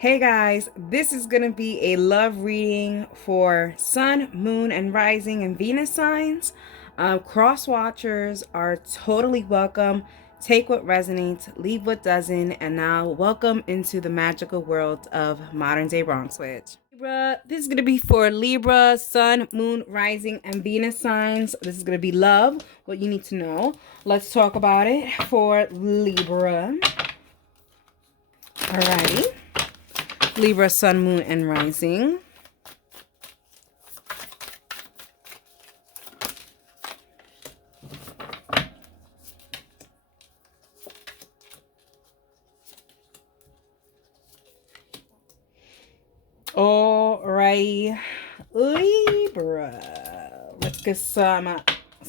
Hey guys, this is going to be a love reading for Sun, Moon, and Rising and Venus signs. Cross watchers are totally welcome. Take what resonates, leave what doesn't, and now welcome into the magical world of modern day wrong switch. Libra, this is going to be for Libra, Sun, Moon, Rising, and Venus signs. This is going to be love, what you need to know. Let's talk about it for Libra. Alrighty. Libra, Sun, Moon, and Rising. Alrighty, Libra. Let's get some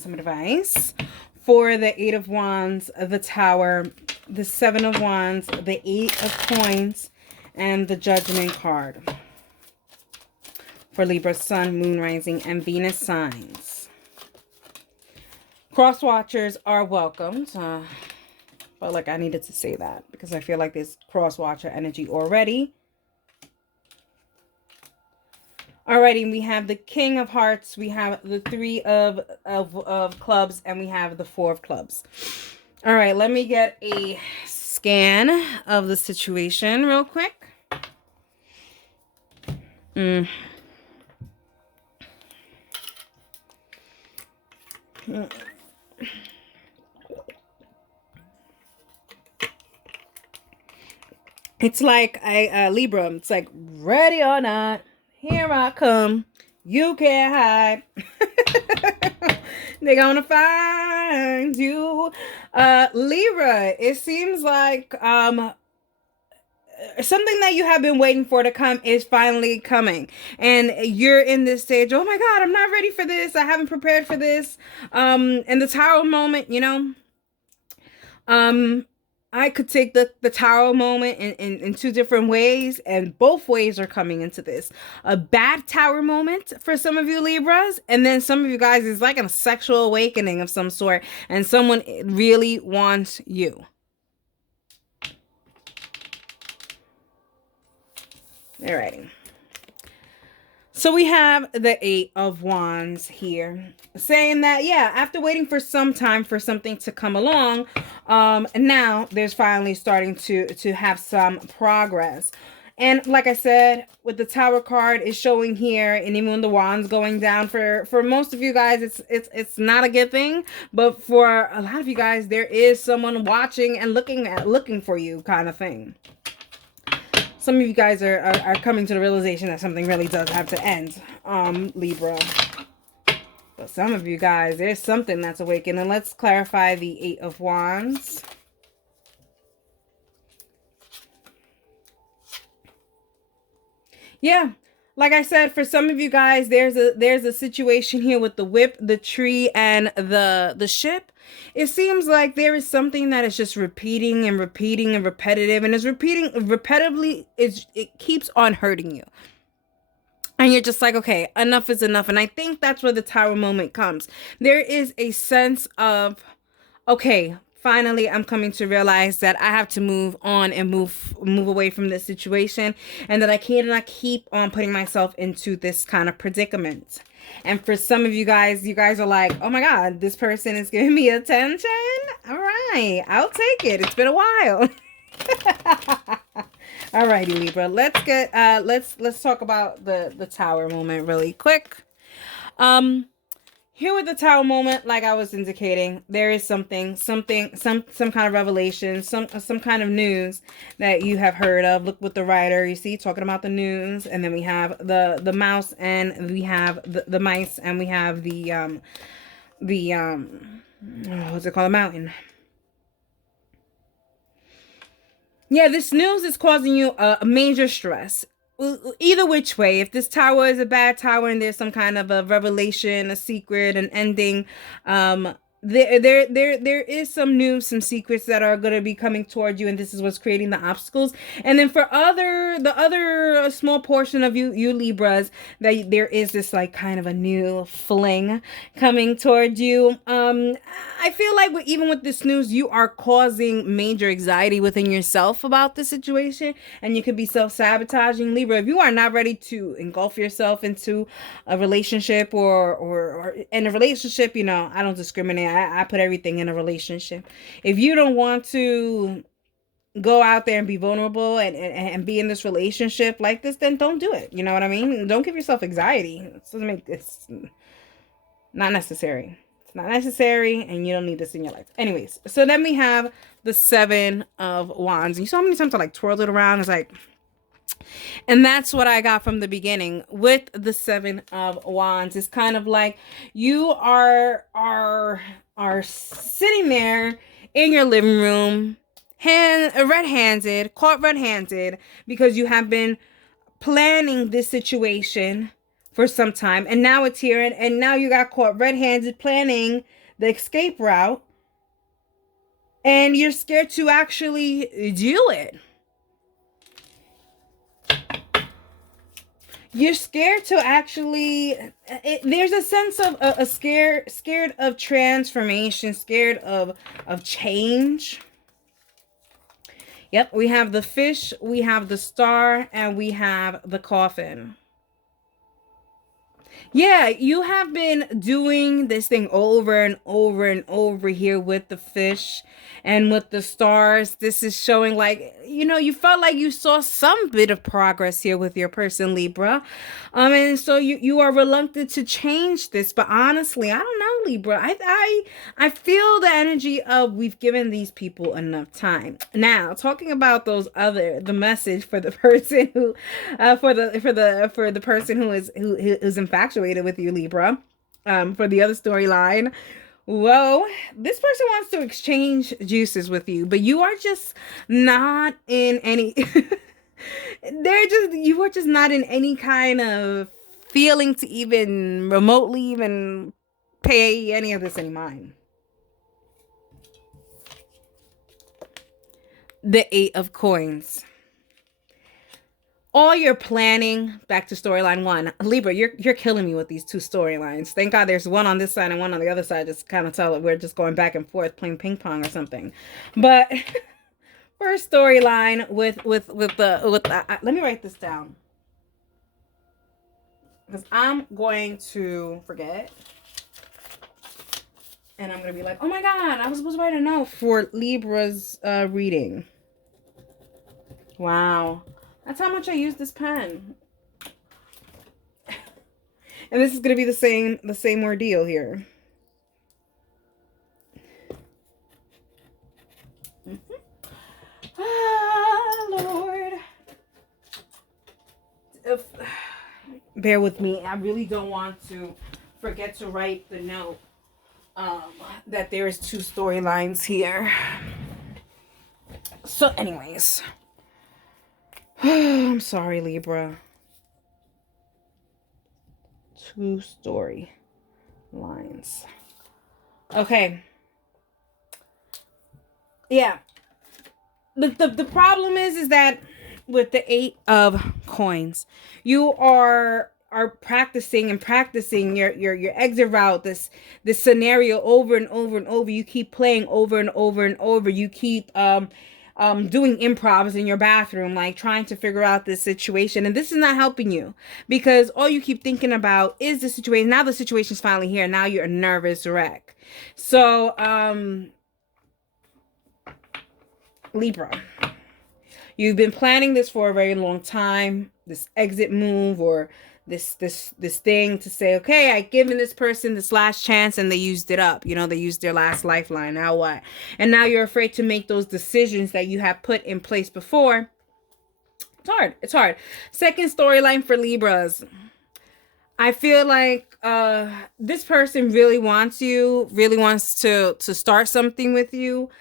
advice for the Eight of Wands, the Tower, the Seven of Wands, the Eight of Coins, and the Judgment card for Libra, Sun, Moon, Rising, and Venus signs. Cross watchers are welcomed. Felt like I needed to say that because I feel like there's cross watcher energy already. Alrighty, we have the King of Hearts, we have the Three of Clubs, and we have the Four of Clubs. All right, let me get a scan of the situation real quick. It's like Libra, it's like ready or not, here I come. You can't hide. They're gonna find you. Libra, it seems like something that you have been waiting for to come is finally coming. And you're in this stage, oh my God, I'm not ready for this. I haven't prepared for this. And the Tower moment, you know, I could take the Tower moment in two different ways, and both ways are coming into this. A bad Tower moment for some of you Libras, and then some of you guys is like a sexual awakening of some sort, and someone really wants you. Alrighty. So we have the Eight of Wands here, saying that, yeah, after waiting for some time for something to come along, now there's finally starting to have some progress. And like I said, with the Tower card is showing here, and even when the Wands going down, for most of you guys, it's not a good thing. But for a lot of you guys, there is someone watching and looking for you, kind of thing. Some of you guys are coming to the realization that something really does have to end, Libra. But some of you guys, there's something that's awakening. And let's clarify the Eight of Wands. Yeah, like I said, for some of you guys, there's a situation here with the whip, the tree, and the ship. It seems like there is something that is just repeating and repeating and repetitive, and is repeating repetitively. It keeps on hurting you. And you're just like, okay, enough is enough. And I think that's where the Tower moment comes. There is a sense of, okay, finally, I'm coming to realize that I have to move on and move away from this situation, and that I cannot keep on putting myself into this kind of predicament. And for some of you guys are like, oh my God, this person is giving me attention. All right, I'll take it. It's been a while. Alrighty, Libra. Let's get let's talk about the Tower moment really quick. Here with the Tower moment, like I was indicating, there is some kind of revelation, some kind of news that you have heard of. Look with the writer, you see, talking about the news, and then we have the mouse, and we have the mice, and we have the what's it called, a mountain. Yeah, this news is causing you a major stress. Either which way, if this tower is a bad tower and there's some kind of a revelation, a secret, an ending, there is some news, some secrets that are going to be coming toward you, and this is what's creating the obstacles. And then for the other small portion of you Libras, that there is this like kind of a new fling coming toward you. I feel like even with this news, you are causing major anxiety within yourself about the situation, and you could be self-sabotaging. Libra, if you are not ready to engulf yourself into a relationship or in a relationship, you know, I don't discriminate. I put everything in a relationship. If you don't want to go out there and be vulnerable and be in this relationship like this, then don't do it. You know what I mean? Don't give yourself anxiety. It doesn't make this not necessary. It's not necessary, and you don't need this in your life. Anyways, so then we have the Seven of Wands. You saw how many times I like twirled it around. It's like, and that's what I got from the beginning with the Seven of Wands. It's kind of like you are sitting there in your living room, caught red-handed, because you have been planning this situation for some time, and now it's here, and now you got caught red-handed planning the escape route, and you're scared to actually do it. You're scared to actually, there's a sense of a scared of transformation, scared of change. Yep, we have the fish, we have the star, and we have the coffin. Yeah, you have been doing this thing over and over and over here with the fish and with the stars. This is showing like, you know, you felt like you saw some bit of progress here with your person, Libra. And so you are reluctant to change this, but honestly, I don't know, Libra. I feel the energy of we've given these people enough time. Now, talking about the message for the person who for the person who is infatuated with you, Libra, for the other storyline. Well, this person wants to exchange juices with you, but you are just not in any you are just not in any kind of feeling to even remotely even pay any of this any mind. The Eight of Coins. All your planning, back to storyline one. Libra, you're killing me with these two storylines. Thank God there's one on this side and one on the other side. Just kind of tell it we're just going back and forth playing ping pong or something. But first storyline with let me write this down, because I'm going to forget. And I'm going to be like, oh my God, I was supposed to write a note for Libra's reading. Wow. That's how much I use this pen. And this is going to be the same ordeal here. Ah, Lord. Bear with me. I really don't want to forget to write the note that there is two storylines here. So anyways. I'm sorry, Libra. Two story lines. Okay. Yeah. The problem is that with the Eight of Coins, you are practicing your exit route, this scenario over and over and over. You keep playing over and over and over. You keep doing improvs in your bathroom, like trying to figure out this situation. And this is not helping you, because all you keep thinking about is the situation. Now the situation's finally here. Now you're a nervous wreck. So, Libra, you've been planning this for a very long time, this exit move or this thing to say, okay, I've given this person this last chance and they used it up. You know, they used their last lifeline. Now what? And now you're afraid to make those decisions that you have put in place before. It's hard. It's hard. Second storyline for Libras. I feel like this person really wants you, really wants to start something with you.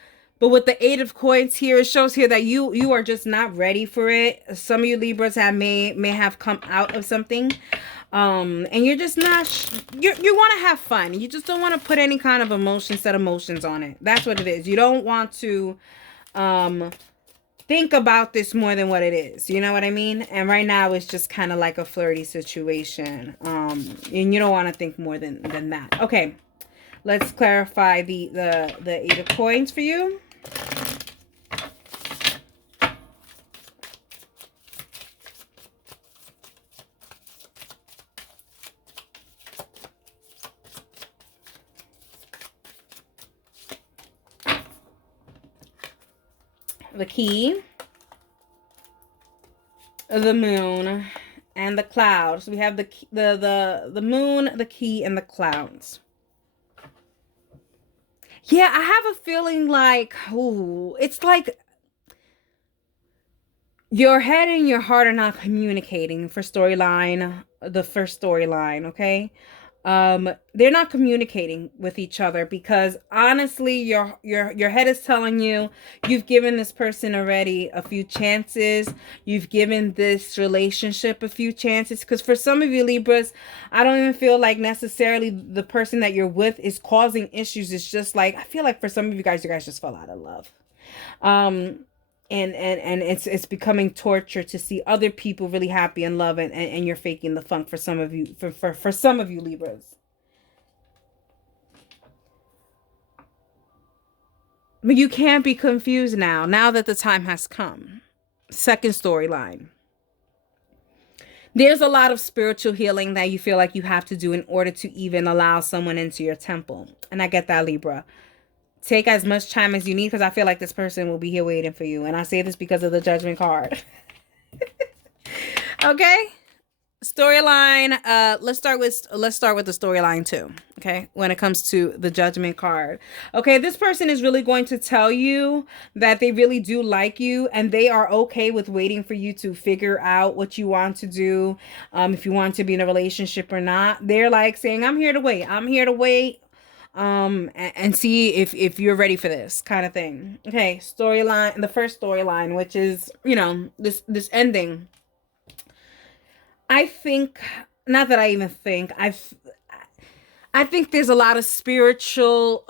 But with the Eight of Coins here, it shows here that you are just not ready for it. Some of you Libras may have come out of something. And you're just not, you want to have fun. You just don't want to put any kind of set emotions on it. That's what it is. You don't want to, think about this more than what it is. You know what I mean? And right now it's just kind of like a flirty situation. And you don't want to think more than that. Okay. Let's clarify the 8 of coins for you. The key, the moon, and the clouds. So we have the moon, the key, and the clouds. Yeah, I have a feeling like, ooh, it's like your head and your heart are not communicating for storyline, the first storyline, okay? They're not communicating with each other because honestly, your head is telling you you've given this person already a few chances. You've given this relationship a few chances. Because for some of you Libras, I don't even feel like necessarily the person that you're with is causing issues. It's just like, I feel like for some of you guys just fell out of love. And it's becoming torture to see other people really happy in love, and you're faking the funk for some of you, for some of you Libras. But you can't be confused now that the time has come. Second storyline. There's a lot of spiritual healing that you feel like you have to do in order to even allow someone into your temple. And I get that, Libra. Take as much time as you need because I feel like this person will be here waiting for you. And I say this because of the Judgment card. Okay? Storyline. Let's start with the storyline too. Okay? When it comes to the Judgment card. Okay, this person is really going to tell you that they really do like you and they are okay with waiting for you to figure out what you want to do. If you want to be in a relationship or not. They're like saying, I'm here to wait. I'm here to wait. And see if you're ready for this kind of thing. Okay, storyline, the first storyline, which is, you know, this ending. I think, not that I even think, I think there's a lot of spiritual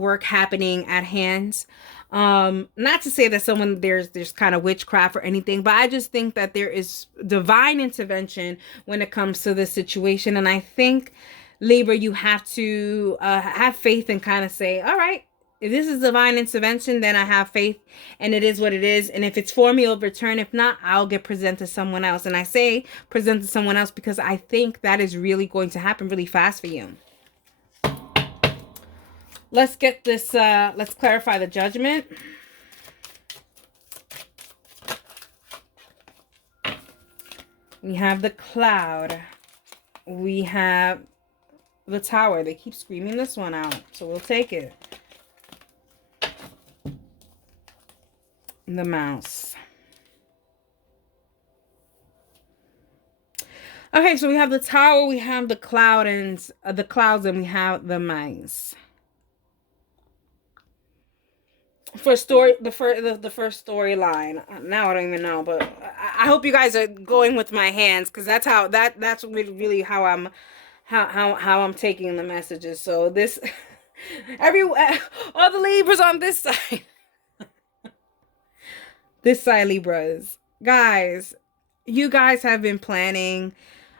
work happening at hand. Not to say that there's kind of witchcraft or anything, but I just think that there is divine intervention when it comes to this situation. And I think Libra, you have to have faith and kind of say, all right, if this is divine intervention, then I have faith and it is what it is. And if it's for me, it'll return. If not, I'll get presented to someone else. And I say present to someone else because I think that is really going to happen really fast for you. Let's get this, let's clarify the Judgment. We have the Cloud. We have the Tower. They keep screaming this one out, so we'll take it. The Mouse. Okay, so we have the Tower, we have the Cloud, and the Clouds, and we have the Mice. For the first storyline. Now I don't even know, but I hope you guys are going with my hands because that's really how I'm I'm taking the messages. So this all the Libras on this side. This side, Libras. Guys, you guys have been planning.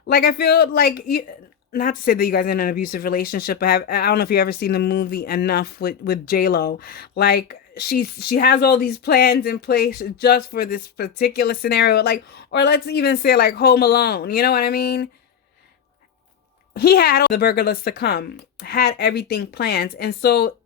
Like, I feel like you, not to say that you guys are in an abusive relationship, but I don't know if you ever seen the movie Enough with J-Lo. Like, she has all these plans in place just for this particular scenario. Like, or let's even say like Home Alone. You know what I mean? He had the burglars to come, had everything planned, and so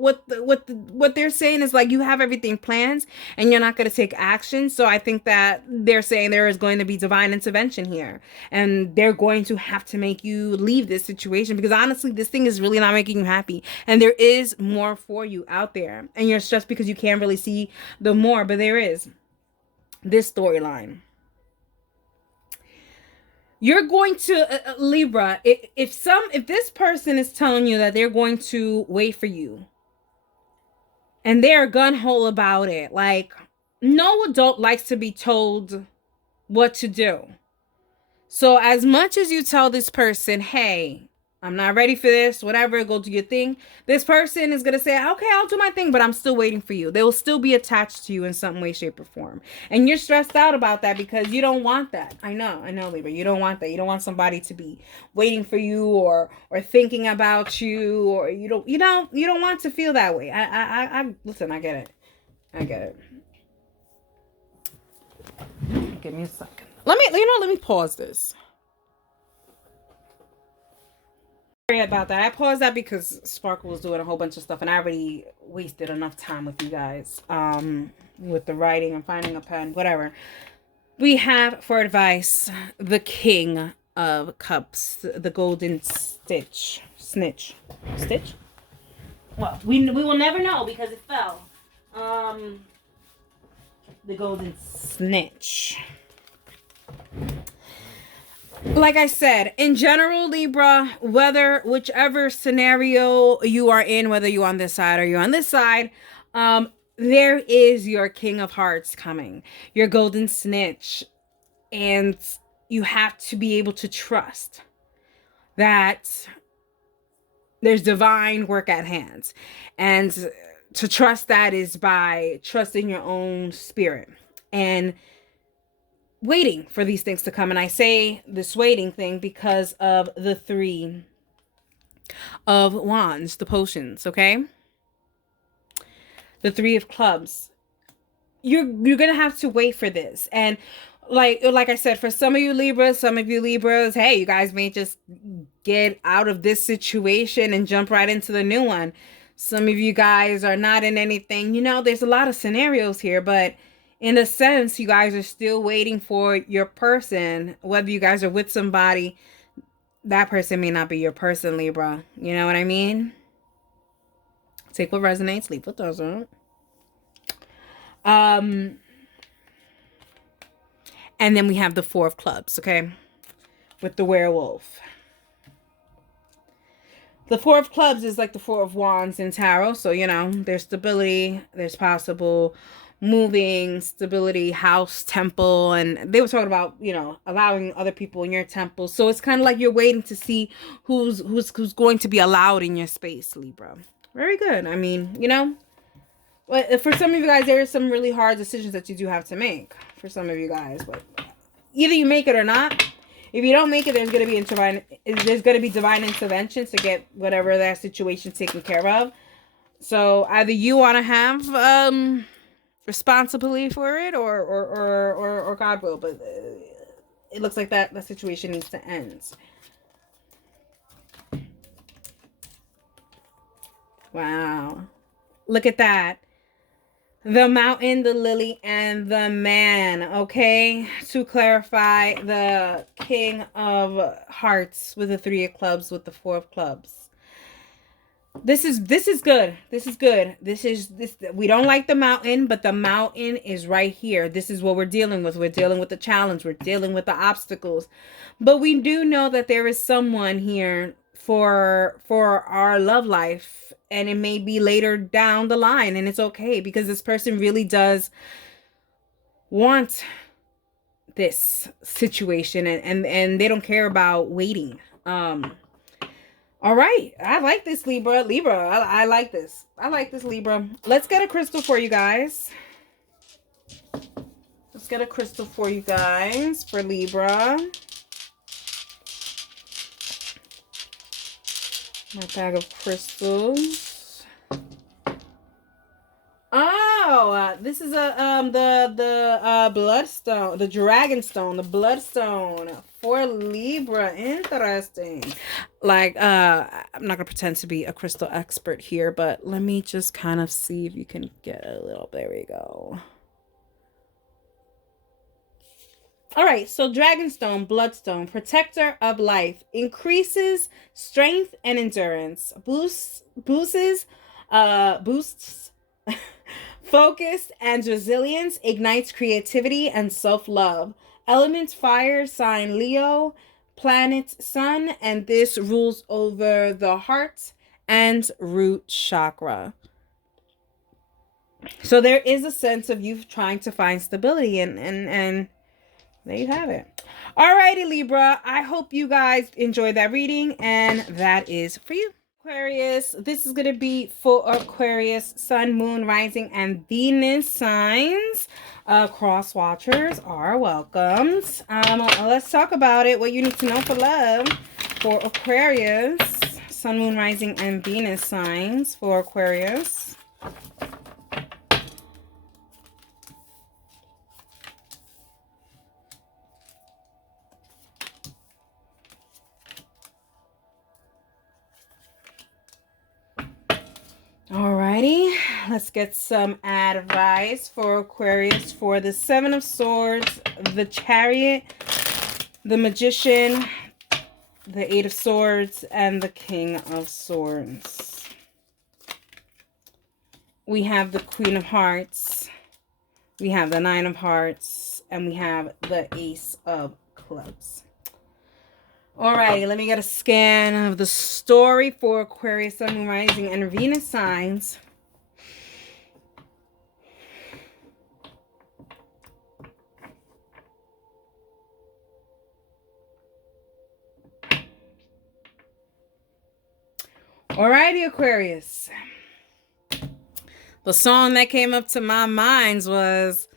what they're saying is like you have everything planned and you're not going to take action. So I think that they're saying there is going to be divine intervention here and they're going to have to make you leave this situation because honestly this thing is really not making you happy and there is more for you out there and you're stressed because you can't really see the more, but there is this storyline. You're going to Libra, if this person is telling you that they're going to wait for you and they're gun-ho about it. Like, no adult likes to be told what to do. So as much as you tell this person, hey, I'm not ready for this, whatever, go do your thing, this person is going to say, okay, I'll do my thing, but I'm still waiting for you. They will still be attached to you in some way, shape, or form. And you're stressed out about that because you don't want that. I know, Libra. You don't want that. You don't want somebody to be waiting for you or thinking about you, or you don't want to feel that way. I listen, I get it. I get it. Give me a second. Let me pause this. Sorry about that. I paused that because Sparkle was doing a whole bunch of stuff and I already wasted enough time with you guys. With the writing and finding a pen, whatever. We have for advice the King of Cups, the golden snitch. Stitch? Well, we will never know because it fell. The golden snitch. Like I said, in general, Libra, whichever scenario you are in, whether you're on this side or you're on this side, there is your King of Hearts coming, your golden snitch. And you have to be able to trust that there's divine work at hand. And to trust that is by trusting your own spirit and waiting for these things to come. And I say this waiting thing because of the 3 of Wands, the potions, okay? The 3 of Clubs. You're going to have to wait for this. And like I said, for some of you Libras, hey, you guys may just get out of this situation and jump right into the new one. Some of you guys are not in anything. There's a lot of scenarios here, but in a sense, you guys are still waiting for your person. Whether you guys are with somebody, that person may not be your person, Libra. You know what I mean? Take what resonates, leave what doesn't. And then we have the 4 of Clubs, okay? With the werewolf. The 4 of Clubs is like the 4 of Wands in tarot. So, there's stability, there's possible moving, stability, house, temple, and they were talking about, allowing other people in your temple. So it's kind of like you're waiting to see who's going to be allowed in your space, Libra. Very good. I mean, but for some of you guys, there are some really hard decisions that you do have to make for some of you guys, but either you make it or not. If you don't make it, there's going to be divine intervention to get whatever that situation taken care of. So either you want to have responsibility for it or God will, but it looks like that situation needs to end. Wow. Look at that. The Mountain, the Lily, and the Man. Okay, to clarify, the King of Hearts with the 3 of Clubs with the 4 of Clubs. This is good. This is good. We don't like the Mountain, but the Mountain is right here. This is what we're dealing with. We're dealing with the challenge. We're dealing with the obstacles. But we do know that there is someone here for our love life, and it may be later down the line, and it's okay because this person really does want this situation, and they don't care about waiting. All right. I like this, Libra. I like this. I like this, Libra. Let's get a crystal for you guys. Let's get a crystal for you guys for Libra. My bag of crystals. Oh, this is the bloodstone, the dragonstone, the bloodstone for Libra. Interesting. Like, I'm not gonna pretend to be a crystal expert here, but let me just kind of see if you can get a little. There we go. All right, so Dragonstone, Bloodstone, protector of life, increases strength and endurance, boosts focus and resilience, ignites creativity and self-love. Element fire, sign Leo, planet Sun, and this rules over the heart and root chakra. So there is a sense of you trying to find stability and there you have it. Alrighty, Libra. I hope you guys enjoyed that reading, and that is for you. Aquarius, this is going to be for Aquarius, Sun, Moon, Rising, and Venus signs. Cross watchers are welcomed. Let's talk about it. What you need to know for love for Aquarius, Sun, Moon, Rising, and Venus signs for Aquarius. Alrighty, let's get some advice for Aquarius for the Seven of Swords, the Chariot, the Magician, the Eight of Swords, and the King of Swords. We have the Queen of Hearts, we have the Nine of Hearts, and we have the Ace of Clubs. Alrighty, let me get a scan of the story for Aquarius, Sun, Moon, Rising, and Venus signs. Alrighty, Aquarius. The song that came up to my mind was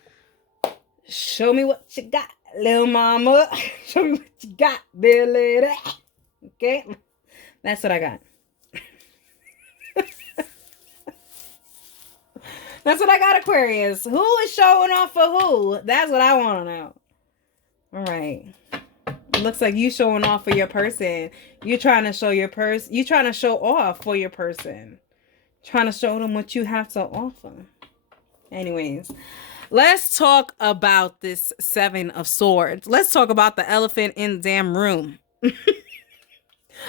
"Show Me What You Got, Little Mama. Show me what you got, there, lady." Okay, that's what I got. That's what I got, Aquarius. Who is showing off for who? That's what I want to know. All right. It looks like you showing off for your person. You're trying to show your person. You're trying to show off for your person. Trying to show them what you have to offer. Anyways, let's talk about this Seven of Swords. Let's talk about the elephant in the damn room.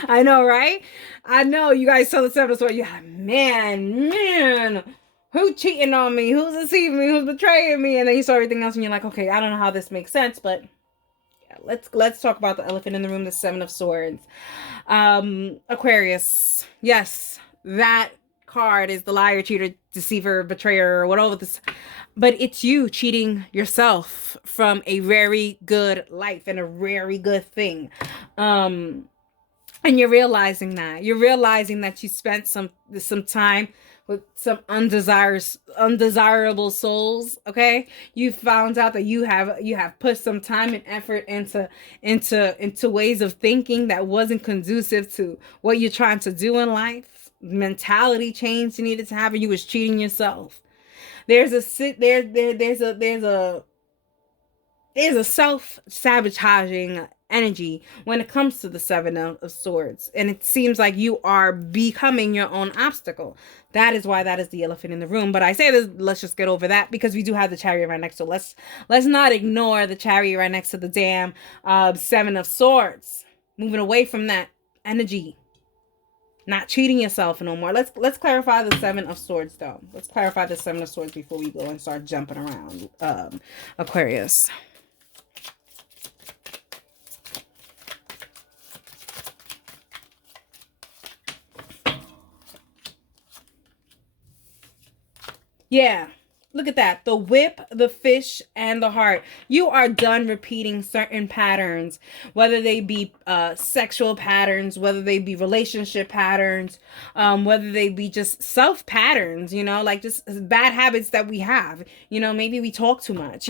I know, right? I know you guys saw the Seven of Swords. You're like, man, who's cheating on me? Who's deceiving me? Who's betraying me? And then you saw everything else and you're like, okay, I don't know how this makes sense, but yeah, let's talk about the elephant in the room, the Seven of Swords. Aquarius, yes, that card is the liar, cheater, deceiver, betrayer, or whatever this, but it's you cheating yourself from a very good life and a very good thing. And you're realizing that you spent some time with some undesirable souls. Okay, you found out that you have put some time and effort into ways of thinking that wasn't conducive to what you're trying to do in life. Mentality change you needed to have, and you was cheating yourself. There's a self-sabotaging energy when it comes to the Seven of Swords, and it seems like you are becoming your own obstacle. That is why that is the elephant in the room. But I say this, let's just get over that, because we do have the Chariot right next to it. Let's not ignore the Chariot right next to the damn Seven of Swords. Moving away from that energy. Not cheating yourself no more. Let's clarify the Seven of Swords, though. Let's clarify the Seven of Swords before we go and start jumping around. Aquarius. Yeah. Look at that. The whip, the fish, and the heart. You are done repeating certain patterns, whether they be sexual patterns, whether they be relationship patterns, whether they be just self patterns, like just bad habits that we have. Maybe we talk too much.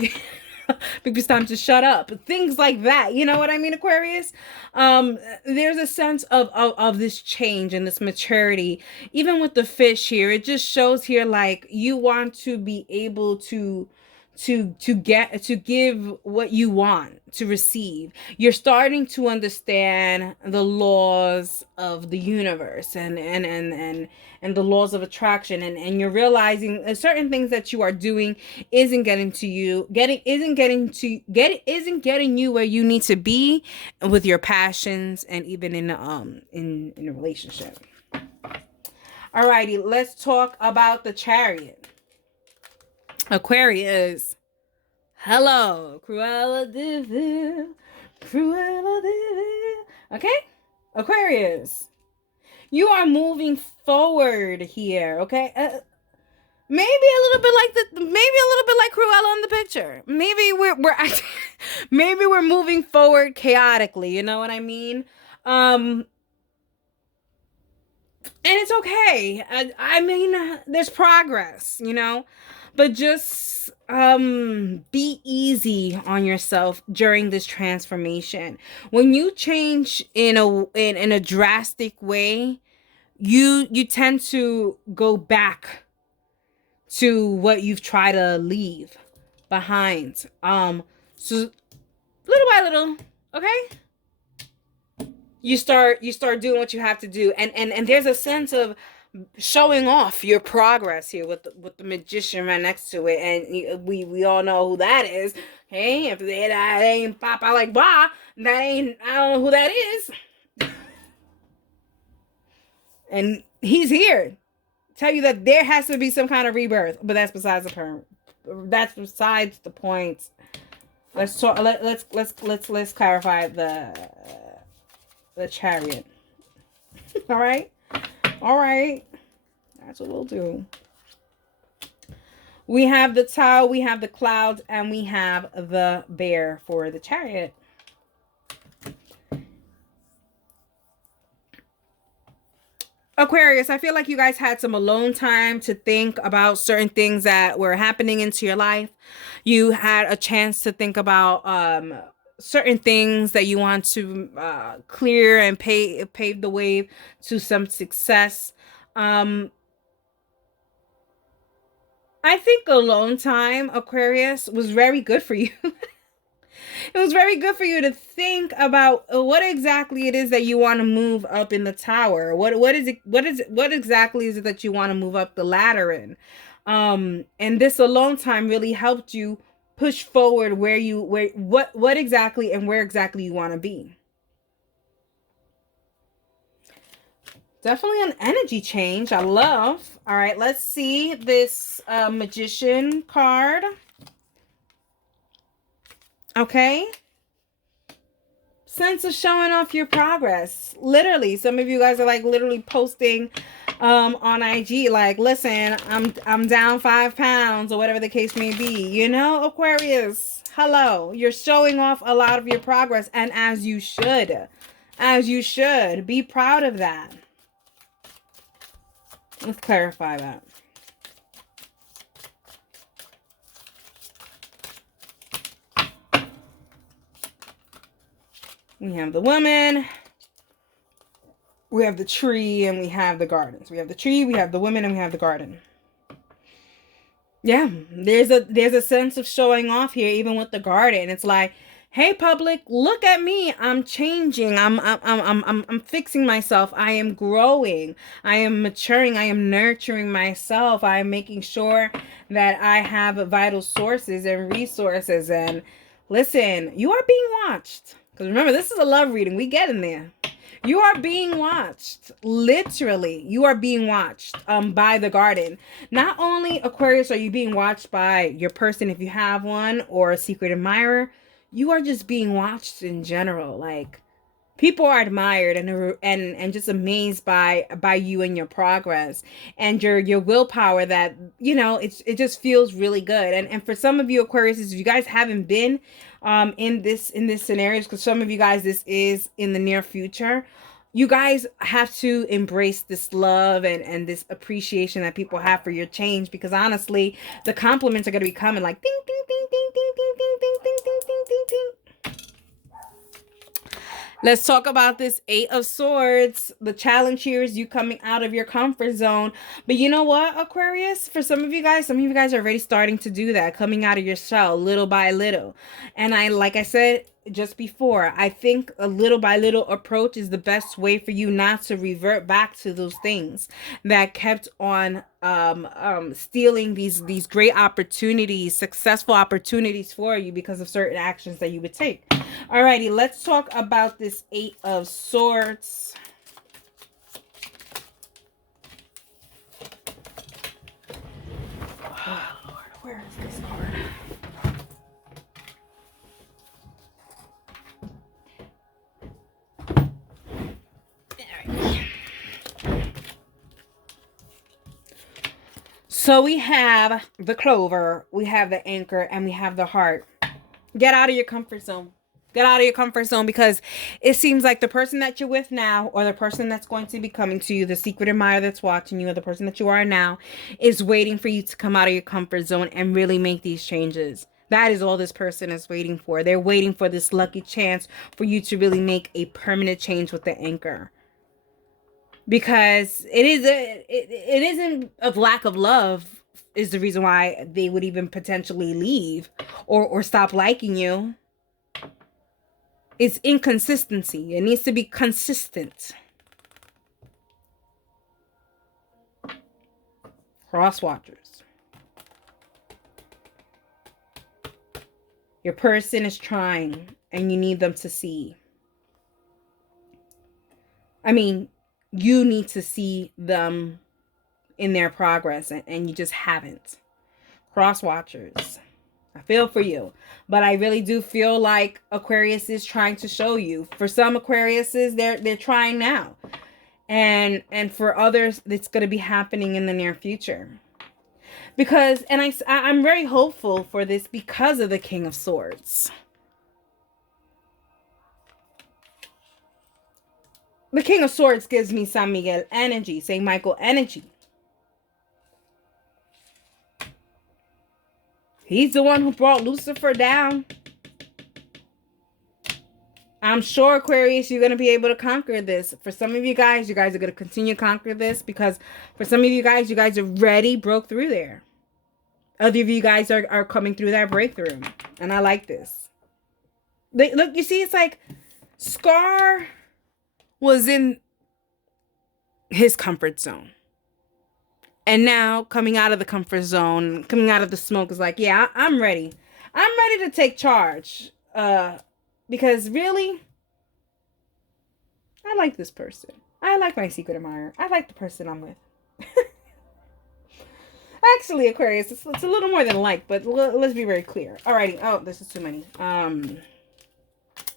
Maybe it's time to shut up. Things like that. You know what I mean, Aquarius? There's a sense of this change and this maturity. Even with the fish here, it just shows here like you want to be able to give what you want to receive. You're starting to understand the laws of the universe and the laws of attraction, and you're realizing certain things that you are doing isn't getting you where you need to be with your passions and even in a relationship. Alrighty, let's talk about the Chariot. Aquarius. Hello, Cruella de Vil. Cruella de Vil. Okay? Aquarius. You are moving forward here, okay? maybe a little bit like Cruella in the picture. Maybe we're acting, maybe we're moving forward chaotically. You know what I mean? And it's okay. I mean, there's progress, you know, but just be easy on yourself during this transformation. When you change in a drastic way, you tend to go back to what you've tried to leave behind. So little by little, okay? You start doing what you have to do, and there's a sense of showing off your progress here with the magician right next to it, and we all know who that is. Hey, if that ain't Papa like blah, that ain't, I don't know who that is, and he's here tell you that there has to be some kind of rebirth, but that's besides the point. That's besides the point. Let's talk. Let's clarify the Chariot. All right. That's what we'll do. We have the Tau, we have the Clouds, and we have the Bear for the Chariot. Aquarius, I feel like you guys had some alone time to think about certain things that were happening into your life. You had a chance to think about certain things that you want to clear and pave the way to some success. I think alone time, Aquarius, was very good for you. It was very good for you to think about what exactly it is that you want to move up in the tower. What exactly is it that you want to move up the ladder in? And this alone time really helped you push forward what exactly and where exactly you want to be. Definitely an energy change. I love. All right, let's see this magician card. Okay. Sense of showing off your progress. Literally, some of you guys are like literally posting on IG like, listen, I'm down 5 pounds or whatever the case may be. You know, Aquarius, hello. You're showing off a lot of your progress, and as you should. As you should. Be proud of that. Let's clarify that. We have the woman, we have the tree, and we have the gardens. We have the tree, we have the women, and we have the garden. Yeah, there's a sense of showing off here, even with the garden. It's like, hey, public, look at me. I'm changing. I'm fixing myself. I am growing. I am maturing. I am nurturing myself. I am making sure that I have vital sources and resources. And listen, you are being watched. Because remember, this is a love reading. We get in there. You are being watched. Literally, you are being watched by the garden. Not only, Aquarius, are you being watched by your person, if you have one, or a secret admirer, you are just being watched in general. Like, people are admired and just amazed by you and your progress and your willpower. That, you know, it just feels really good. And for some of you, Aquarius, if you guys haven't been in this scenario, because some of you guys, this is in the near future, you guys have to embrace this love and this appreciation that people have for your change, because honestly, the compliments are going to be coming like ding ding ding ding ding ding ding ding ding ding ding ding ding. Let's talk about this 8 of Swords. The challenge here is you coming out of your comfort zone. But you know what, Aquarius? For some of you guys are already starting to do that, coming out of your shell little by little. And like I said just before, I think a little by little approach is the best way for you not to revert back to those things that kept on stealing these great opportunities, successful opportunities for you because of certain actions that you would take. Alrighty, let's talk about this 8 of Swords. Oh, Lord, where is this card? So we have the clover, we have the anchor, and we have the heart. Get out of your comfort zone. Get out of your comfort zone, because it seems like the person that you're with now, or the person that's going to be coming to you, the secret admirer that's watching you, or the person that you are now, is waiting for you to come out of your comfort zone and really make these changes. That is all this person is waiting for. They're waiting for this lucky chance for you to really make a permanent change with the anchor. Because it isn't of lack of love is the reason why they would even potentially leave or stop liking you. It's inconsistency. It needs to be consistent. Cross watchers. Your person is trying and you need them to see. I mean, you need to see them in their progress, and you just haven't. Cross watchers. I feel for you, but I really do feel like Aquarius is trying to show you. For some Aquariuses, they're trying now, and for others, it's going to be happening in the near future. Because, and I'm very hopeful for this because of the King of Swords. The King of Swords gives me San Miguel energy, St. Michael energy. He's the one who brought Lucifer down. I'm sure, Aquarius, you're going to be able to conquer this. For some of you guys are going to continue to conquer this, because for some of you guys already broke through there. Other of you guys are coming through that breakthrough. And I like this. Look, you see, it's like Scar was in his comfort zone. And now coming out of the comfort zone, coming out of the smoke is like, yeah, I'm ready. I'm ready to take charge. Because really, I like this person. I like my secret admirer. I like the person I'm with. Actually, Aquarius, it's a little more than like, but let's be very clear. Alrighty. Oh, this is too many.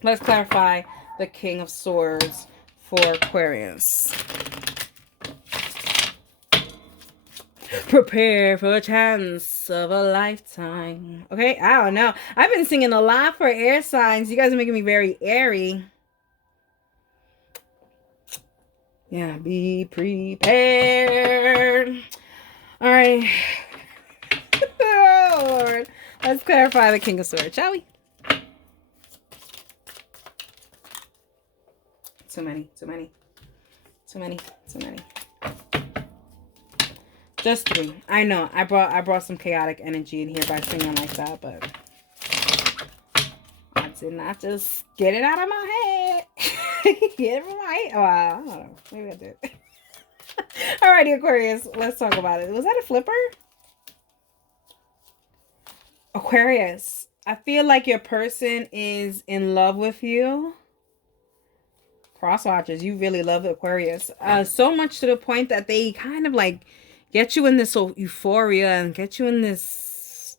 Let's clarify the King of Swords for Aquarius. Prepare for a chance of a lifetime. Okay, I don't know. I've been singing a lot for air signs. You guys are making me very airy. Yeah, be prepared. All right. Oh, Lord. Let's clarify the King of Swords, shall we? Too many. Just 3. I know. I brought some chaotic energy in here by singing like that, but I did not just get it out of my head. Get it from my head. Oh, I don't know. Maybe I did. Alrighty, Aquarius. Let's talk about it. Was that a flipper? Aquarius, I feel like your person is in love with you. Cross watchers, you really love Aquarius. So much to the point that they kind of like get you in this euphoria and get you in this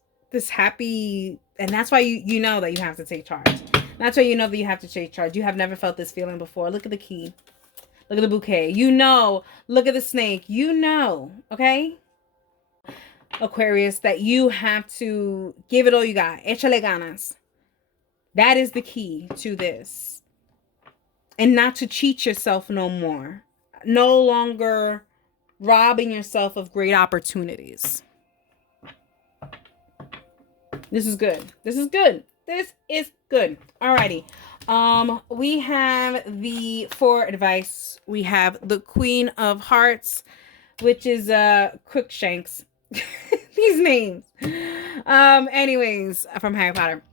happy, and that's why you know that you have to take charge. That's why you know that you have to take charge. You have never felt this feeling before. Look at the key. Look at the bouquet. You know. Look at the snake. You know. Okay? Aquarius, that you have to give it all you got. Échale ganas. That is the key to this. And not to cheat yourself no more. No longer robbing yourself of great opportunities. This is good. This is good. This is good. Alrighty. We have the 4 advice. We have the Queen of Hearts, which is Crookshanks. These names. Anyways, from Harry Potter.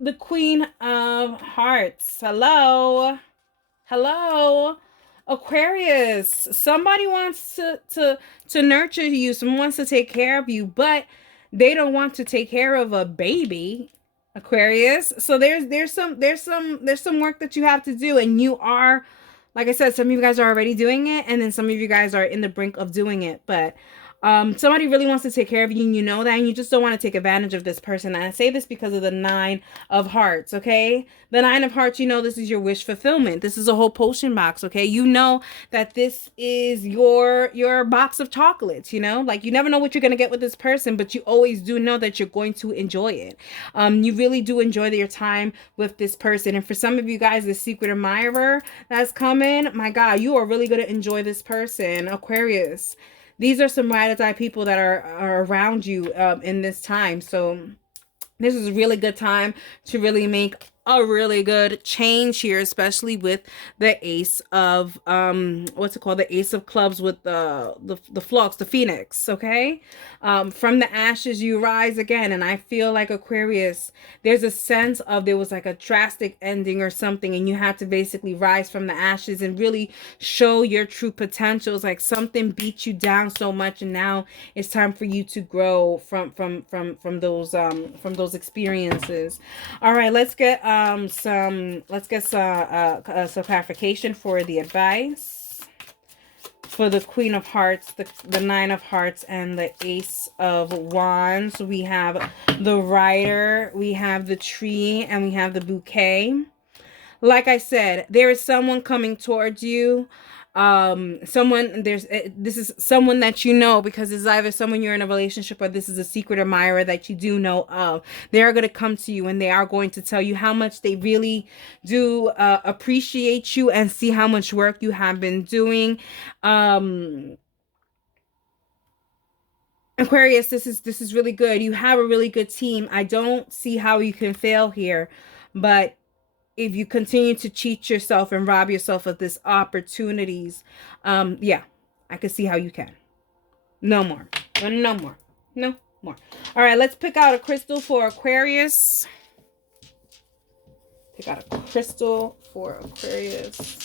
The Queen of Hearts. Hello. Aquarius. Somebody wants to nurture you. Someone wants to take care of you, but they don't want to take care of a baby. Aquarius. So there's some work that you have to do, and you are, like I said, some of you guys are already doing it, and then some of you guys are in the brink of doing it. But Somebody really wants to take care of you, and you know that, and you just don't want to take advantage of this person. And I say this because of the 9 of Hearts, okay? The 9 of Hearts, you know, this is your wish fulfillment. This is a whole potion box, okay? You know that this is your box of chocolates, you know? Like, you never know what you're going to get with this person, but you always do know that you're going to enjoy it. You really do enjoy your time with this person. And for some of you guys, the secret admirer that's coming, my God, you are really going to enjoy this person, Aquarius. These are some ride or die people that are around you in this time. So this is a really good time to really make a really good change here, especially with the ace of what's it called, the ace of clubs with the flux, the phoenix. Okay, from the ashes you rise again. And I feel like, Aquarius, there's a sense of there was like a drastic ending or something, and you had to basically rise from the ashes and really show your true potentials. Like something beat you down so much, and now it's time for you to grow from those experiences. All right, let's get some clarification for the advice for the Queen of Hearts, the 9 of Hearts, and the Ace of Wands. We have the Rider, we have the Tree, and we have the Bouquet. Like I said, there is someone coming towards you. This is someone that you know, because it's either someone you're in a relationship, or this is a secret admirer that you do know of. They are going to come to you, and they are going to tell you how much they really do appreciate you, and see how much work you have been doing. Aquarius, this is really good. You have a really good team. I don't see how you can fail here, but if you continue to cheat yourself and rob yourself of these opportunities, yeah, I can see how you can. No more. No more. No more. All right, let's pick out a crystal for Aquarius. Pick out a crystal for Aquarius.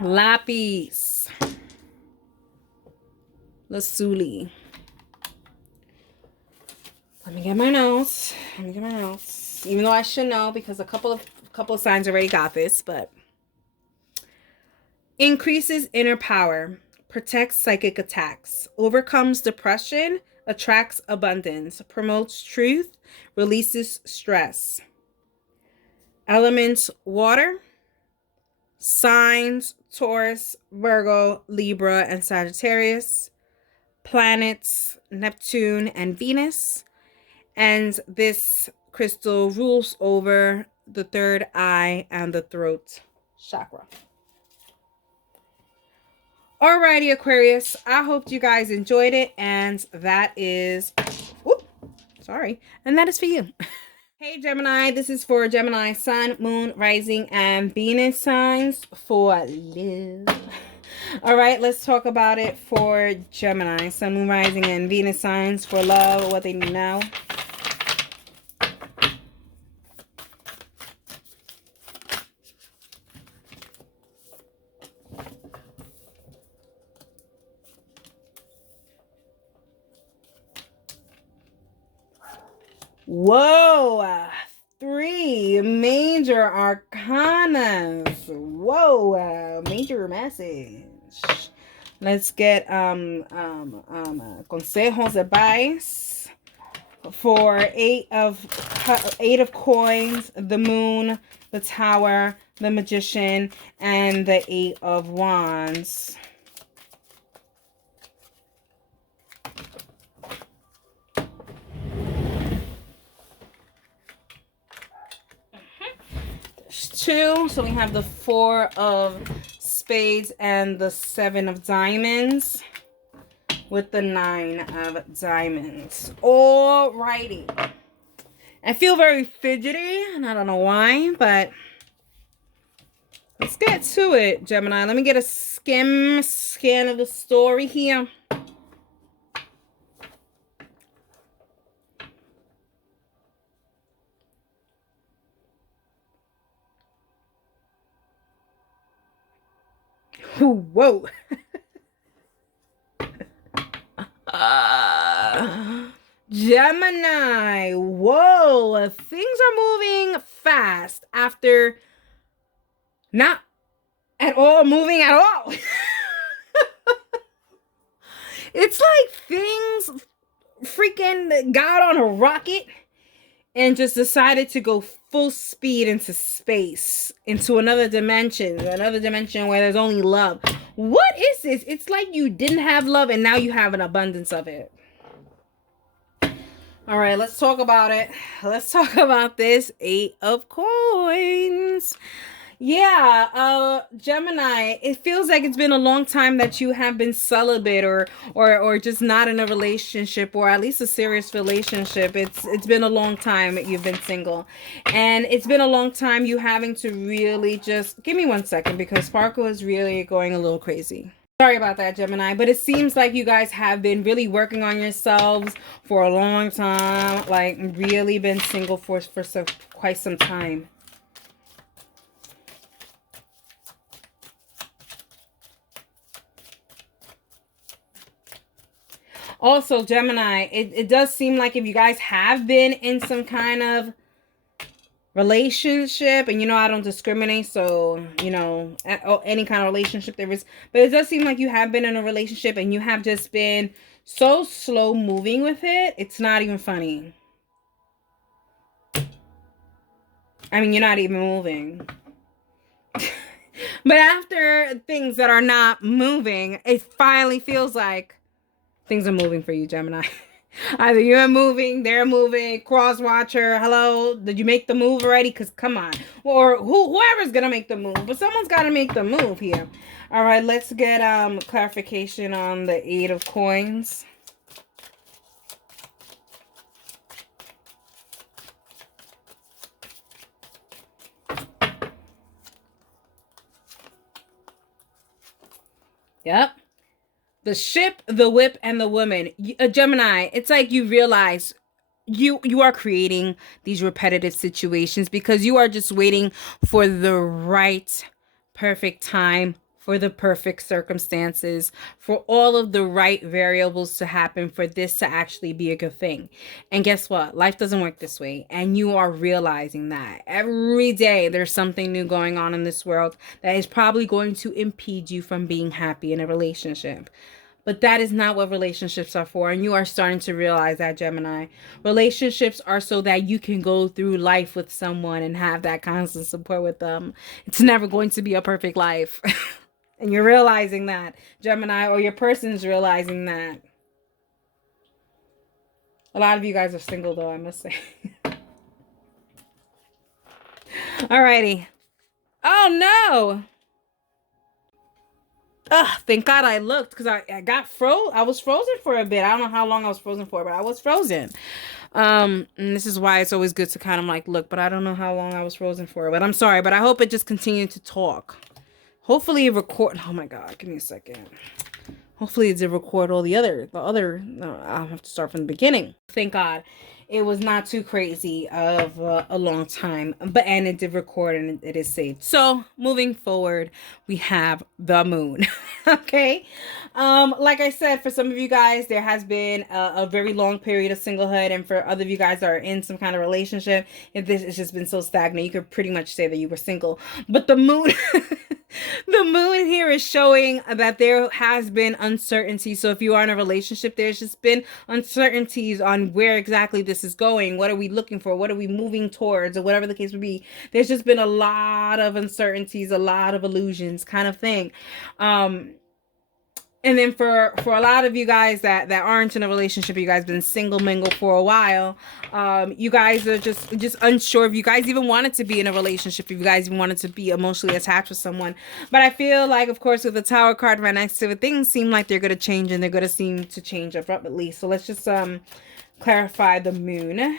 Lapis lazuli. Let me get my notes. Even though I should know, because a couple of signs already got this, but increases inner power, protects psychic attacks, overcomes depression, attracts abundance, promotes truth, releases stress. Elements: water. Signs: Taurus, Virgo, Libra, and Sagittarius. Planets: Neptune and Venus. And this crystal rules over the third eye and the throat chakra. Alrighty, Aquarius, I hope you guys enjoyed it, and that is, and that is for you. Hey Gemini, this is for Gemini Sun, Moon, Rising, and Venus signs for love. All right, let's talk about it for Gemini, Sun, Moon, Rising, and Venus signs for love, what they need now. Whoa, 3 major arcanas. Whoa, major message. Let's get consejos, advice for 8 of coins, the Moon, the Tower, the Magician, and the 8 of Wands. Two, so we have the 4 of Spades and the 7 of Diamonds with the 9 of Diamonds. Alrighty, I feel very fidgety, and I don't know why, but let's get to it, Gemini. Let me get a scan of the story here. Whoa. Gemini. Whoa, things are moving fast after not at all moving at all. It's like things freaking got on a rocket and just decided to go full speed into space, into another dimension where there's only love. What is this? It's like you didn't have love and now you have an abundance of it. All right, let's talk about it. Let's talk about this 8 of coins. Yeah, Gemini, it feels like it's been a long time that you have been celibate or just not in a relationship, or at least a serious relationship. It's been a long time that you've been single. And it's been a long time you having to really just give me 1 second because Sparkle is really going a little crazy. Sorry about that, Gemini, but it seems like you guys have been really working on yourselves for a long time, like really been single for quite some time. Also, Gemini, it does seem like if you guys have been in some kind of relationship, and you know I don't discriminate, so you know any kind of relationship there is, but it does seem like you have been in a relationship and you have just been so slow moving with it. It's not even funny. I mean, you're not even moving. But after things that are not moving, it finally feels like things are moving for you, Gemini. Either you're moving, they're moving, cross watcher, hello, did you make the move already? Because come on. Or whoever's going to make the move. But someone's got to make the move here. All right, let's get clarification on the 8 of coins. Yep. The ship, the whip, and the woman. Gemini, it's like you realize you are creating these repetitive situations because you are just waiting for the right perfect time, for the perfect circumstances, for all of the right variables to happen for this to actually be a good thing. And guess what? Life doesn't work this way. And you are realizing that every day there's something new going on in this world that is probably going to impede you from being happy in a relationship. But that is not what relationships are for. And you are starting to realize that, Gemini. Relationships are so that you can go through life with someone and have that constant support with them. It's never going to be a perfect life. And you're realizing that, Gemini, or your person's realizing that. A lot of you guys are single, though, I must say. Alrighty. Oh, no. Thank God I looked because I got I was frozen for a bit. I don't know how long I was frozen for, but I was frozen. And this is why it's always good to kind of like look, but I don't know how long I was frozen for. But I'm sorry, but I hope it just continued to talk. Hopefully it record. Oh my God, give me a second. Hopefully it did record all the other. No, I'll have to start from the beginning. Thank God. It was not too crazy of a long time, and it did record and it is saved. So moving forward, we have the moon. Okay. Like I said, for some of you guys, there has been a very long period of singlehood, and for other of you guys that are in some kind of relationship, if this has just been so stagnant, you could pretty much say that you were single. But the moon, the moon here is showing that there has been uncertainty. So if you are in a relationship, there's just been uncertainties on where exactly this is going. What are we looking for? What are we moving towards? Or whatever the case would be. There's just been a lot of uncertainties, a lot of illusions kind of thing. And then for a lot of you guys that aren't in a relationship, you guys been single mingle for a while. You guys are just unsure if you guys even wanted to be in a relationship, if you guys even wanted to be emotionally attached with someone. But I feel like, of course, with the Tower card right next to it, things seem like they're going to change, and they're going to seem to change abruptly. So let's just clarify the moon.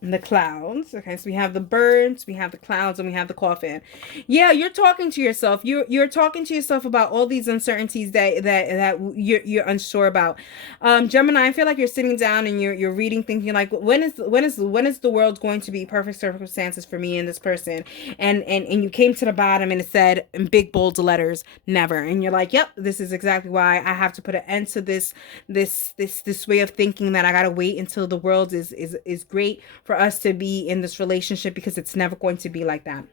the clouds. Okay, so we have the birds, we have the clouds, and we have the coffin. Yeah, you're talking to yourself. You're talking to yourself about all these uncertainties that you're unsure about. Gemini, I feel like you're sitting down and you're reading, thinking like, when is the world going to be perfect circumstances for me and this person? And you came to the bottom and it said in big bold letters, never. And you're like, yep, this is exactly why I have to put an end to this way of thinking, that I gotta wait until the world is great for us to be in this relationship, because it's never going to be like that.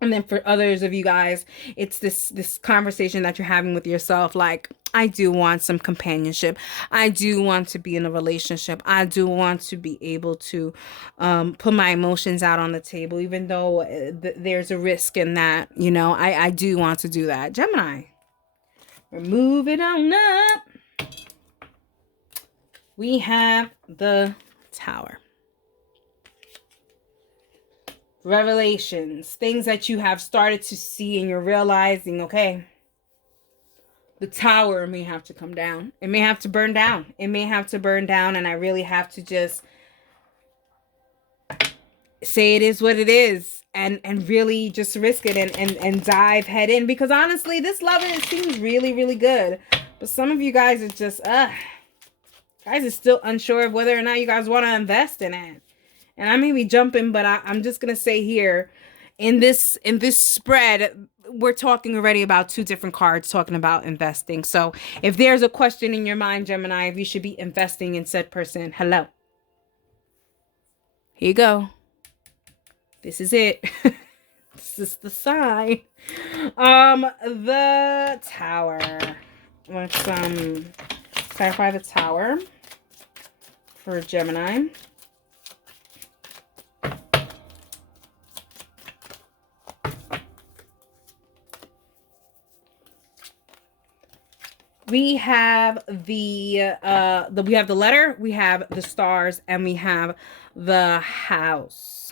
And then for others of you guys, it's this conversation that you're having with yourself, like, I do want some companionship. I do want to be in a relationship. I do want to be able to put my emotions out on the table, even though there's a risk in that. I do want to do that. Gemini, we're moving on up. We have the Tower. Revelations, things that you have started to see and you're realizing, okay, the tower may have to come down. It may have to burn down. It may have to burn down, and I really have to just say it is what it is, and really just risk it and dive head in, because honestly, this love, it seems really, really good. But some of you guys are just, guys are still unsure of whether or not you guys want to invest in it. And I may be jumping, but I'm just going to say here, in this spread, we're talking already about two different cards talking about investing. So if there's a question in your mind, Gemini, if you should be investing in said person, hello. Here you go. This is it. This is the sign. The Tower. Let's clarify the Tower for Gemini. We have we have the letter, we have the stars, and we have the house.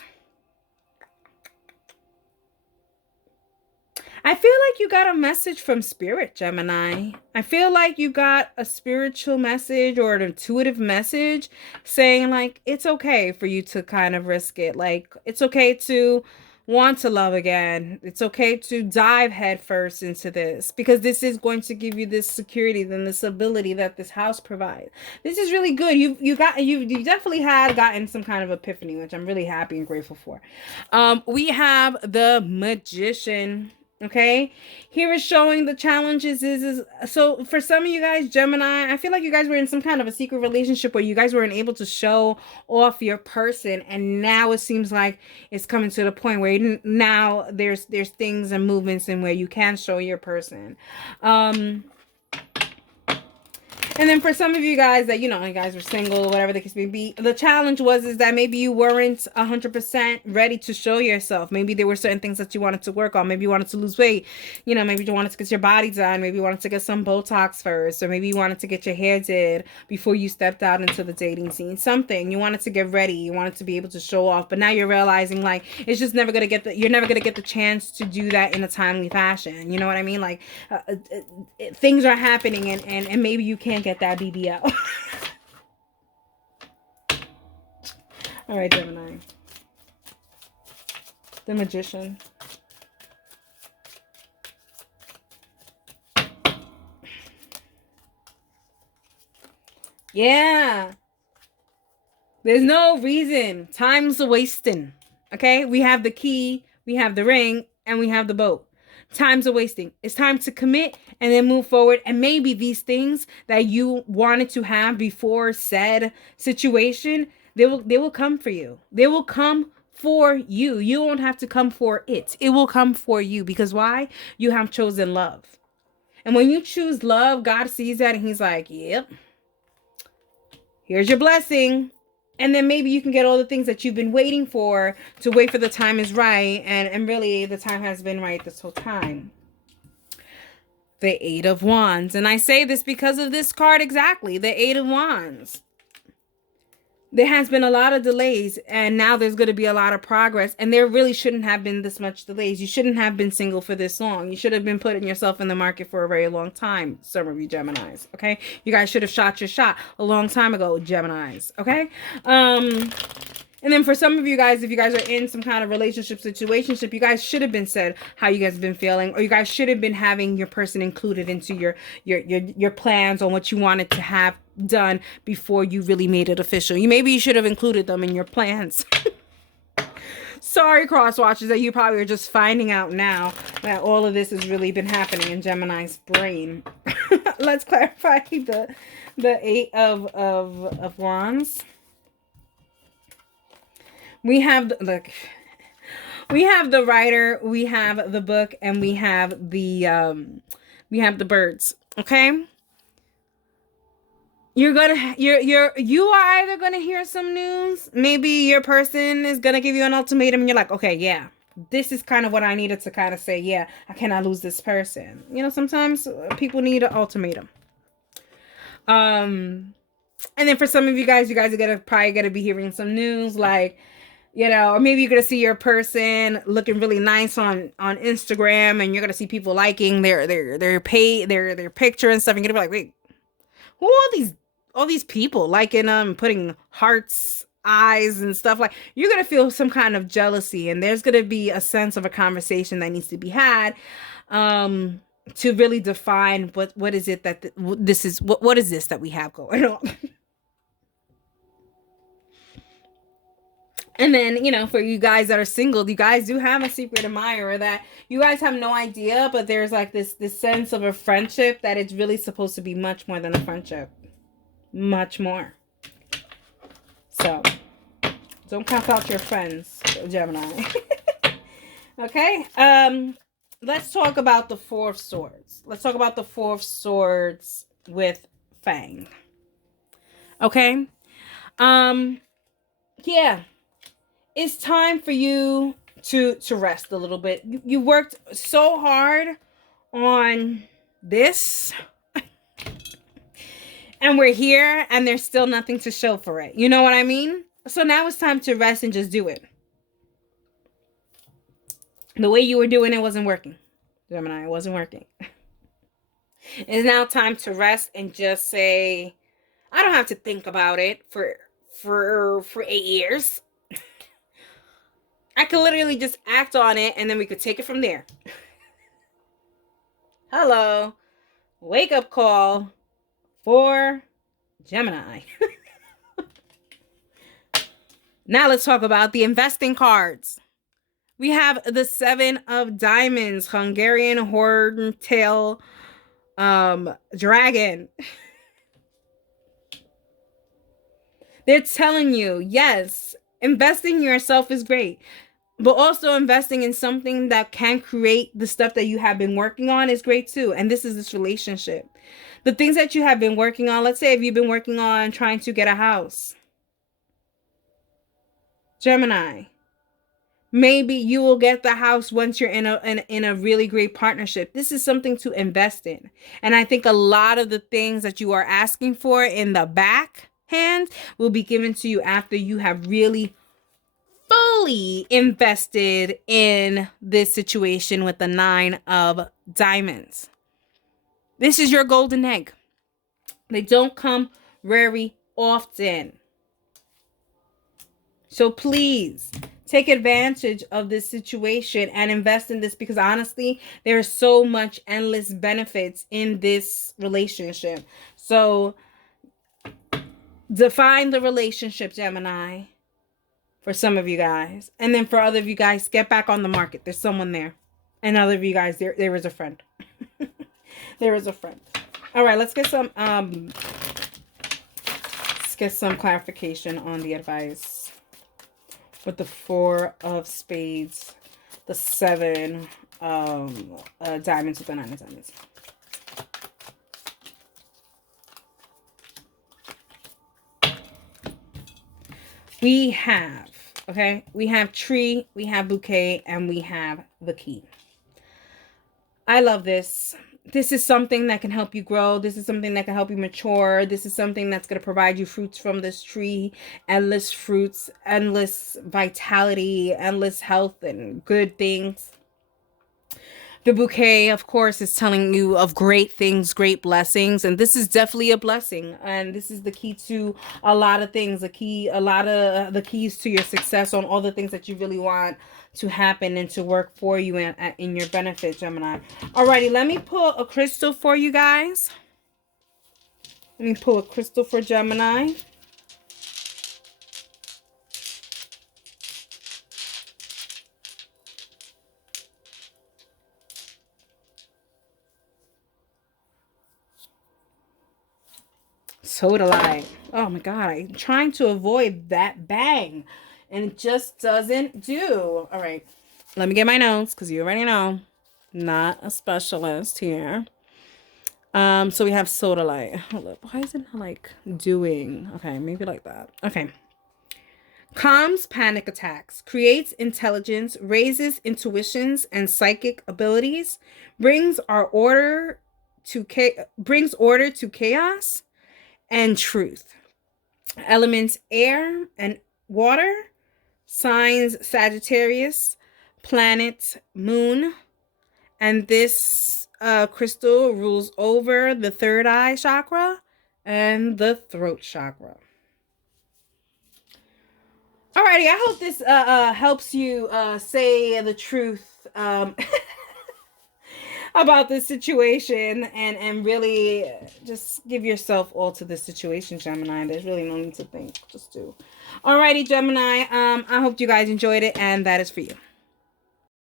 I feel like you got a message from Spirit, Gemini. I feel like you got a spiritual message or an intuitive message saying, like, it's okay for you to kind of risk it. Like, it's okay to want to love again. It's okay to dive headfirst into this, because this is going to give you this security and this ability that this house provides. This is really good. You definitely have gotten some kind of epiphany, which I'm really happy and grateful for. We have the Magician. Okay, here is showing the challenges is so for some of you guys, Gemini, I feel like you guys were in some kind of a secret relationship where you guys weren't able to show off your person, and now it seems like it's coming to the point where now there's things and movements in where you can show your person. And then for some of you guys that, you guys were single, whatever the case may be, the challenge is that maybe you weren't 100% ready to show yourself. Maybe there were certain things that you wanted to work on. Maybe you wanted to lose weight. Maybe you wanted to get your body done. Maybe you wanted to get some Botox first. Or maybe you wanted to get your hair did before you stepped out into the dating scene. Something. You wanted to get ready. You wanted to be able to show off. But now you're realizing, like, it's just never going to you're never going to get the chance to do that in a timely fashion. You know what I mean? Like, things are happening and maybe you can't get that BBL. All right, Gemini. The Magician. Yeah. There's no reason. Time's a wasting. Okay? We have the key, we have the ring, and we have the boat. Time's a wasting. It's time to commit and then move forward. And maybe these things that you wanted to have before said situation, they will come for you. They will come for you. You won't have to come for it. It will come for you. Because why? You have chosen love. And when you choose love, God sees that and he's like, yep, here's your blessing. And then maybe you can get all the things that you've been waiting for, to wait for the time is right. And really, the time has been right this whole time. The Eight of Wands. And I say this because of this card exactly. The Eight of Wands. There has been a lot of delays, and now there's going to be a lot of progress. And there really shouldn't have been this much delays. You shouldn't have been single for this long. You should have been putting yourself in the market for a very long time, some of you Geminis, okay? You guys should have shot your shot a long time ago, Geminis, okay? And And then for some of you guys, if you guys are in some kind of relationship situationship, you guys should have been said how you guys have been feeling, or you guys should have been having your person included into your plans on what you wanted to have done before you really made it official. Maybe you should have included them in your plans. Sorry, cross watchers, that you probably are just finding out now that all of this has really been happening in Gemini's brain. Let's clarify the Eight of Wands. We have we have the writer, we have the book, and we have the birds. Okay. You are either gonna hear some news. Maybe your person is gonna give you an ultimatum, and you're like, okay, yeah, this is kind of what I needed to kind of say. Yeah, I cannot lose this person. Sometimes people need an ultimatum. And then for some of you guys are probably gonna be hearing some news like, or maybe you're gonna see your person looking really nice on Instagram, and you're gonna see people liking their picture and stuff. And you're gonna be like, wait, who are all these people liking them, putting hearts, eyes, and stuff? Like, you're gonna feel some kind of jealousy, and there's gonna be a sense of a conversation that needs to be had, to really define what is it that this is. What is this that we have going on? And then, for you guys that are single, you guys do have a secret admirer that you guys have no idea, but there's like this sense of a friendship that it's really supposed to be much more than a friendship. Much more. So, don't count out your friends, Gemini. Okay? Let's talk about the Four of Swords. Let's talk about the Four of Swords with Fang. Okay? Yeah. It's time for you to rest a little bit. You worked so hard on this, and we're here, and there's still nothing to show for it. You know what I mean? So now it's time to rest and just do it. The way you were doing it wasn't working, Gemini. It wasn't working. It's now time to rest and just say, I don't have to think about it for 8 years. I could literally just act on it, and then we could take it from there. Hello. Wake up call for Gemini. Now let's talk about the investing cards. We have the Seven of Diamonds, Hungarian horntail dragon. They're telling you, yes, investing in yourself is great. But also investing in something that can create the stuff that you have been working on is great too. And this is this relationship. The things that you have been working on, let's say if you've been working on trying to get a house. Gemini, maybe you will get the house once you're in a really great partnership. This is something to invest in. And I think a lot of the things that you are asking for in the backhand will be given to you after you have really fully invested in this situation with the Nine of Diamonds. This is your golden egg. They don't come very often. So please take advantage of this situation and invest in this, because honestly, there is so much endless benefits in this relationship. So define the relationship, Gemini. For some of you guys. And then for other of you guys, get back on the market. There's someone there. And other of you guys, there is a friend. There is a friend. All right, let's get some clarification on the advice. With the Four of Spades, the Seven Diamonds with the Nine of Diamonds. We have, okay, we have tree, we have bouquet, and we have the key. I love this. This is something that can help you grow. This is something that can help you mature. This is something that's going to provide you fruits from this tree. Endless fruits, endless vitality, endless health, and good things. The bouquet, of course, is telling you of great things, great blessings, and this is definitely a blessing. And this is the key to a lot of things, a lot of the keys to your success on all the things that you really want to happen and to work for you in your benefit, Gemini. Alrighty, let me pull a crystal for you guys. Let me pull a crystal for Gemini. Sodalite. Oh my god, I'm trying to avoid that bang, and it just doesn't do. All right, let me get my notes because you already know, not a specialist here. So we have sodalite. Hold up, why isn't it like doing? Okay, maybe like that. Okay. Calms panic attacks, creates intelligence, raises intuitions and psychic abilities, brings order to chaos and truth. Elements air and water, signs Sagittarius, planet moon, and this crystal rules over the third eye chakra and the throat chakra. Alrighty, I hope this helps you say the truth about this situation and really just give yourself all to this situation, Gemini. There's really no need to think. Just do. Alrighty, Gemini. I hope you guys enjoyed it, and that is for you.